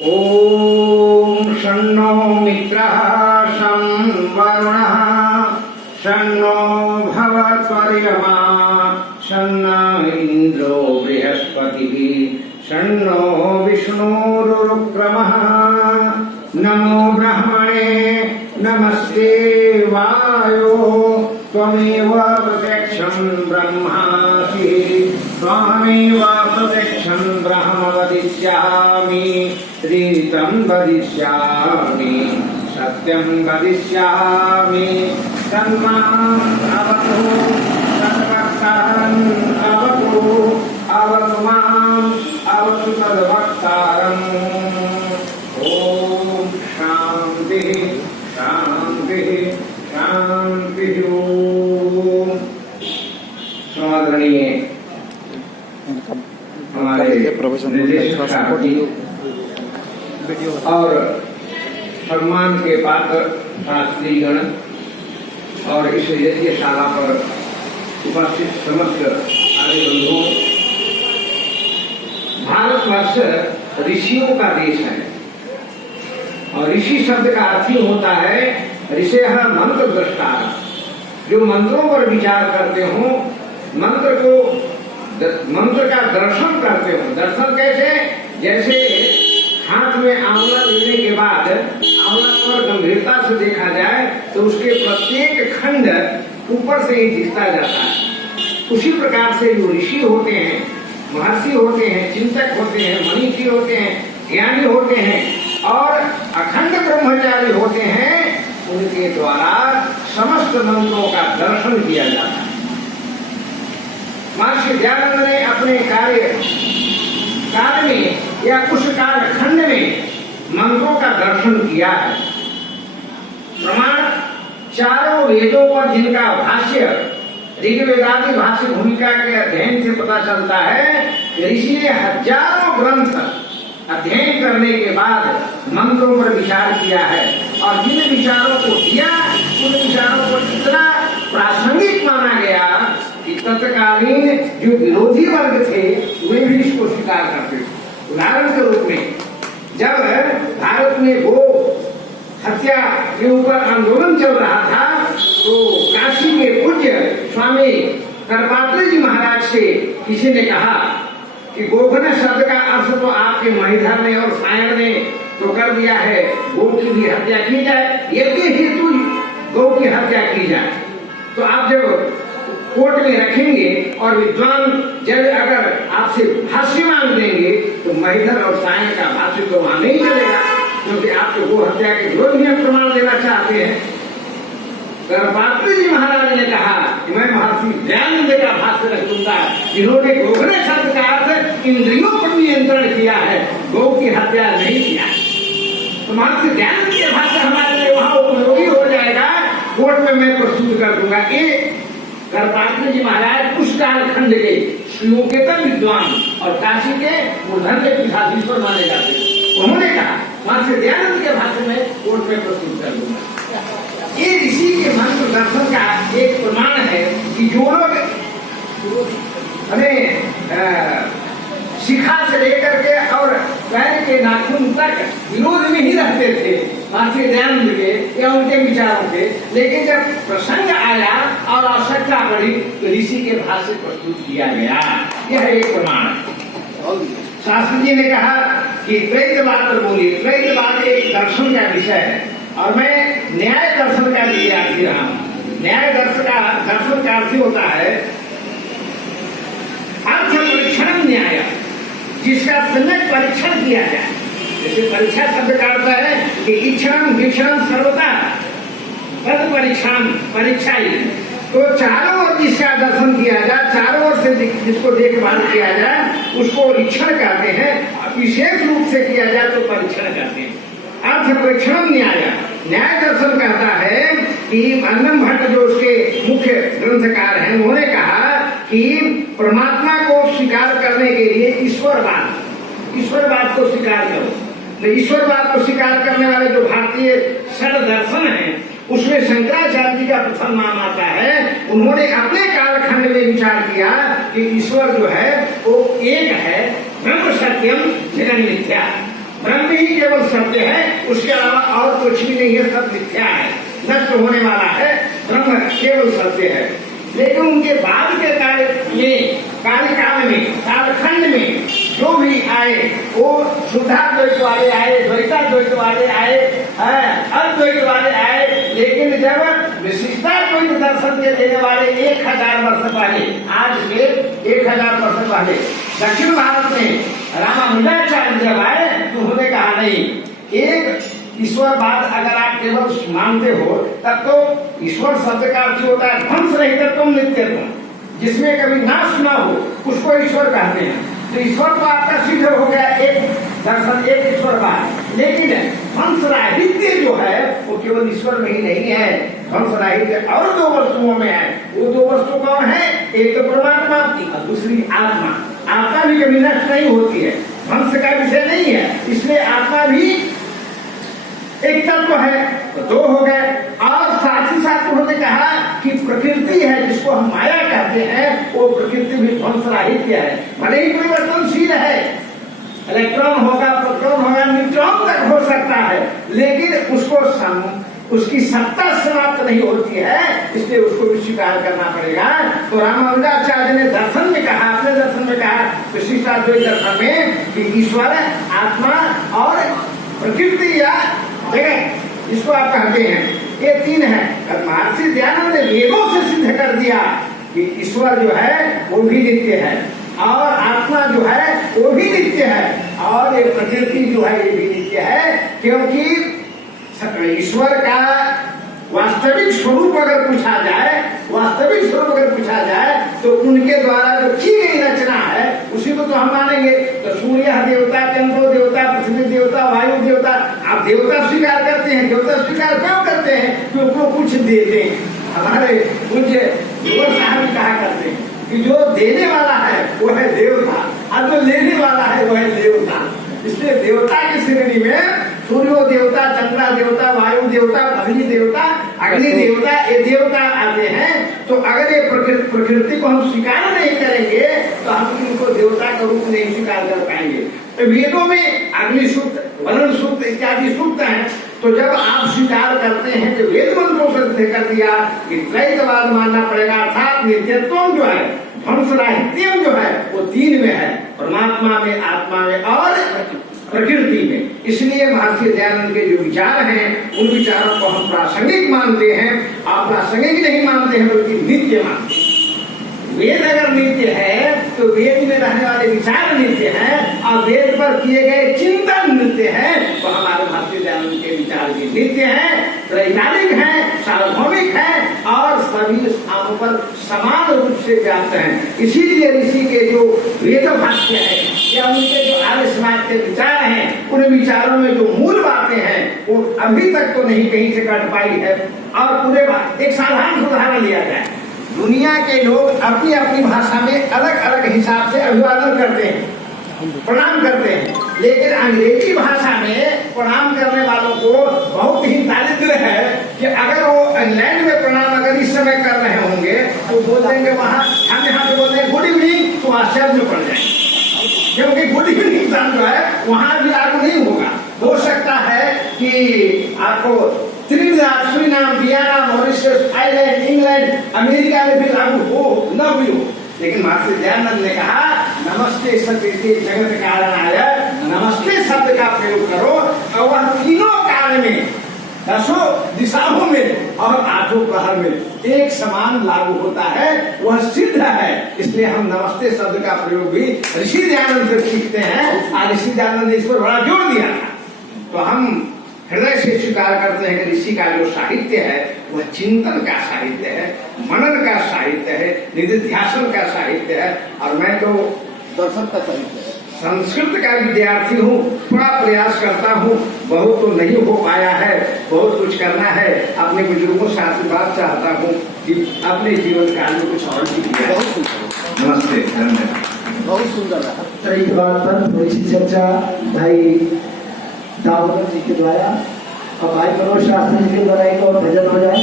ओम शन्नो मित्रः शं वरुणः शन्नो भवत्वर्यमा शन्नो इंद्रो बृहस्पतिः शन्नो विष्णुरुक्रमः। नमो ब्रह्मणे नमस्ते वायो त्वमेव प्रत्यक्षं ब्रह्मासि त्वमेव प्रत्यक्षं ब्रह्म वदिष्यामि त्रितं वदिष्यामि सत्यं वदिष्यामि तन्माम् अवतु तद्वक्तारम् अवतु अवतु माम् अवतु तद्वक्तारम्। ओम शांति शांति शांति। ओम समादरणीय हमारे और सम्मान के पात्र शास्त्रीगण और इस यज्ञशाला पर उपस्थित समस्त आदि बंधुओं, भारतवर्ष ऋषियों का देश है और ऋषि शब्द का अर्थ ही होता है ऋषयः मंत्र दृष्टा, जो मंत्रों पर विचार करते हो, मंत्र का दर्शन करते हो। दर्शन कैसे? जैसे हाथ में आंवला लेने के बाद आंवला पर गंभीरता से देखा जाए तो उसके प्रत्येक खंड ऊपर से ही दिखता जाता है। उसी प्रकार से जो ऋषि होते हैं, महर्षि होते हैं, चिंतक होते हैं, मनीषी होते हैं, ज्ञानी होते हैं और अखंड ब्रह्मचारी होते हैं, उनके द्वारा समस्त मंत्रों का दर्शन किया जाता है। महर्षि दयानंद ने अपने कार्य में या कुछ काल खंड में मंत्रों का दर्शन किया है। प्रमाण चारों वेदों पर जिनका भाष्य ऋग्वेदादि भाष्य भूमिका के अध्ययन से पता चलता है, ऋषि ने हजारों ग्रंथ अध्ययन करने के बाद मंत्रों पर विचार किया है और जिन विचारों को दिया उन विचारों को इतना प्रासंगिक माना गया कि तत्कालीन जो विरोधी वर्ग थे वे भी इसको स्वीकार करते थे। उदाहरण के रूप में जब भारत में गो हत्या के ऊपर आंदोलन चल रहा था तो काशी के पूज्य स्वामी करपात्री जी महाराज से किसी ने कहा कि गोखना शब्द का अर्थ तो आपके महिधर ने और सायण ने तो कर दिया है, गौ की भी हत्या की जाए, यज्ञ हेतु गौ की हत्या की जाए। तो आप जब कोर्ट में रखेंगे और विद्वान जज अगर आपसे भाष्य मांग देंगे तो महिधर और सायण का भाष्य तो वहां नहीं चलेगा, क्योंकि आप तो गो हत्या के विरोध में प्रमाण देना चाहते हैं। करपात्री जी महाराज ने कहा कि मैं महर्षि दयानंद का भाष्य रखूंगा, जिन्होंने गोखने शब्द का अर्थ इंद्रियों पर नियंत्रण किया है, गौ की हत्या नहीं किया। तो महर्षि दयानंद के भाष्य हमारे लिए वहां उपयोगी हो जाएगा, कोर्ट में मैं प्रस्तुत कर दूंगा। ये करपात्री जी महाराज उस कालखंड के शिवोकेतन विद्वान और काशी के मूर्धन्य पीठाधीश्वर माने जाते। उन्होंने कहा महर्षि दयानंद के भाष्य में कोर्ट में प्रस्तुत कर दूंगा। ये ऋषि के मंत्र दर्शन का एक प्रमाण है कि जो लोग शिखा से लेकर के और पैर के नाखून तक विरोध में ही रहते थे महर्षि दयानंद के या उनके विचारों के, लेकिन जब प्रसंग आया और आवश्यकता पड़ी तो ऋषि के भाष्य प्रस्तुत किया गया। यह एक प्रमाण। शास्त्री जी ने कहा कि द्वैतवाद पर बोलिए। द्वैतवाद एक दर्शन का विषय है और मैं न्याय दर्शन का विद्यार्थी रहा हूँ। न्याय दर्शन का अर्थ होता है अर्थ परीक्षण न्याय, जिसका सम्यक परीक्षण किया जाए। जैसे परीक्षा शब्द का अर्थ है कि इक्षण विक्षण सर्वता पद परीक्षण परीक्षा ही। तो चारों ओर जिसका दर्शन किया जाए, चारों ओर से जिसको देखभाल किया जाए उसको इक्षण कहते हैं, विशेष रूप से किया जाए तो परीक्षण कहते हैं। अर्थ परीक्षण न्याय, न्याय दर्शन कहता है कि अन्नम भट्ट जो उसके मुख्य ग्रंथकार हैं, उन्होंने कहा कि परमात्मा को स्वीकार करने के लिए ईश्वरवाद को स्वीकार करो। तो ईश्वरवाद को स्वीकार करने वाले जो भारतीय षड दर्शन हैं उसमें शंकराचार्य जी का प्रथम नाम आता है। उन्होंने अपने कालखंड में विचार किया कि ईश्वर जो है वो एक है, ब्रह्म सत्यम जगन मिथ्या, ब्रह्म ही केवल सत्य है, उसके अलावा और कुछ भी नहीं है, सब मिथ्या है, नष्ट होने वाला है, ब्रह्म केवल सत्य है। लेकिन उनके बाद के कार्यकाल में, कालखंड में जो भी आए वो शुद्धाद्वैत वाले आए, द्वैताद्वैत वाले आए, अद्वैत वाले आए, लेकिन जब विशिष्टाद्वैत दर्शन के देने वाले 1000 वर्ष पहले, आज से 1000 वर्ष पहले दक्षिण भारत में रामानुजाचार्य जब आए तो उन्होंने कहा नहीं, एक ईश्वरवाद अगर आप केवल मानते हो तब तो ईश्वर शब्द का अर्थ होता है ध्वंस रहित तुम नित्यत्व, जिसमें कभी नाश ना हो उसको ईश्वर कहते हैं। तो ईश्वर तो आपका सिद्ध हो गया, एक दर्शन, एक ईश्वरवाद। लेकिन ध्वंस राहित्य जो है वो केवल ईश्वर में ही नहीं है, ध्वंस राहित्य और 2 वस्तुओं में है। वो 2 वस्तु कौन है? एक तो परमात्मा की और दूसरी आत्मा। आत्मा भी कभी नष्ट नहीं होती है, ध्वंस का विषय नहीं है, इसलिए आत्मा भी एक तत्व है, तो 2 हो गए। और साथ ही साथ उन्होंने कहा कि प्रकृति है जिसको हम माया कहते हैं, वो प्रकृति भी ध्वंस राहित्य है, भले ही परिवर्तनशील है, इलेक्ट्रॉन होगा, प्रोटॉन होगा, न्यूट्रॉन तक हो सकता है, लेकिन उसकी सत्ता समाप्त नहीं होती है, इसलिए उसको भी स्वीकार करना पड़ेगा। तो रामानुजाचार्य ने दर्शन में कहा, अपने दर्शन में कहा, विशिष्टाद्वैत दर्शन में कि ईश्वर, आत्मा और प्रकृति या जगत, जिसको आप कहते हैं, ये 3 है। और महर्षि दयानंद ने वेदों से सिद्ध कर दिया कि ईश्वर जो है वो भी नित्य है, और आत्मा जो है वो भी नित्य है, और ये प्रकृति जो है ये भी नित्य है, क्योंकि ईश्वर का वास्तविक स्वरूप अगर पूछा जाए तो उनके द्वारा जो की गई रचना है उसी को तो हम मानेंगे। तो सूर्य देवता, चंद्र देवता, पृथ्वी देवता, वायु देवता, आप देवता स्वीकार करते हैं। देवता स्वीकार क्यों करते हैं? क्योंकि वो कुछ देते हैं। हमारे पूज्य गुरु साहब कहा करते हैं कि जो देने वाला है वो है देवता, और जो लेने वाला है वो है देवता। इसलिए देवता की श्रेणी में सूर्य देवता, चंद्र देवता, वायु देवता, अग्नि देवता, ये देवता आते हैं। तो अगर ये प्रकृति को हम स्वीकार नहीं करेंगे तो हम इनको देवता का रूप नहीं स्वीकार कर पाएंगे। तो वेदों में अग्नि सूक्त, वरुण सूक्त इत्यादि सूक्त हैं। तो जब आप स्वीकार करते हैं तो वेद मंत्रों से सिद्ध कर दिया कि द्वैतवाद मानना पड़ेगा, अर्थात नित्यत्व जो है, ध्वंस राहित्यम जो है वो 3 में है, परमात्मा में, आत्मा में और प्रकृति में। इसलिए महर्षि दयानंद के जो विचार हैं उन विचारों को हम प्रासंगिक मानते हैं, आप प्रासंगिक नहीं मानते हैं बल्कि नित्य मानते हैं। वेद अगर नित्य है तो वेद में रहने वाले विचार नित्य हैं, और वेद पर किए गए चिंतन नित्य है, तो हमारे महर्षि दयानंद के विचार भी नित्य हैं, त्रैकालिक हैं, सार्वभौमिक हैं और सभी स्थानों पर समान रूप से व्याप्त हैं। इसीलिए ऋषि के जो वेद भाष्य है या उनके जो आर्य समाज के विचार हैं, उन विचारों में जो मूल बातें हैं वो अभी तक तो नहीं कहीं से कट पाई है। और पूरे बात एक साधारण उदाहरण लिया जाए, दुनिया के लोग अपनी अपनी भाषा में अलग अलग हिसाब से अभिवादन करते हैं, प्रणाम करते हैं, लेकिन अंग्रेजी भाषा में प्रणाम करने वालों को बहुत ही दारिद्र्य है कि अगर वो इंग्लैंड में प्रणाम अगर इस समय कर रहे होंगे तो बोल देंगे वहां, हम यहाँ पे बोलते हैं गुड इवनिंग, तो आश्चर्य में पड़ जाएंगे, क्योंकि गुड इवनिंग जो है वहां भी लागू नहीं होगा। हो सकता है कि आपको त्रिनिदाद, सुरीनाम, गियाना, मॉरिशस, आइलैंड, इंग्लैंड, अमेरिका में भी लागू हो न भी हो, लेकिन महर्षि दयानंद ने कहा नमस्ते सत्य जगत कारणाय, नमस्ते शब्द का प्रयोग करो, और वह तीनों काल में, 10 दिशाओं में और 8 प्रहर में एक समान लागू होता है, वह सिद्ध है। इसलिए हम नमस्ते शब्द का प्रयोग भी ऋषि दयानंद से सीखते हैं, और ऋषि दयानंद ने इस पर बड़ा जोर दिया था। तो हम हृदय से स्वीकार करते हैं कि ऋषि का जो साहित्य है वह चिंतन का साहित्य है, मनन का साहित्य है, निधिध्यासन का साहित्य है। और मैं तो दर्शन का साहित्य है, संस्कृत का विद्यार्थी हूँ, थोड़ा प्रयास करता हूँ, बहुत तो नहीं हो पाया है, बहुत कुछ करना है। अपने बुजुर्गों से आशीर्वाद चाहता हूँ कि अपने जीवन काल में कुछ और भी किया। नमस्ते, धन्यवाद। बहुत सुंदर रहा। तो इस बात पर थोड़ी सी चर्चा भाई दामोदर जी के द्वारा और भाई मनोज शास्त्री जी के द्वारा एक और भजन हो जाए।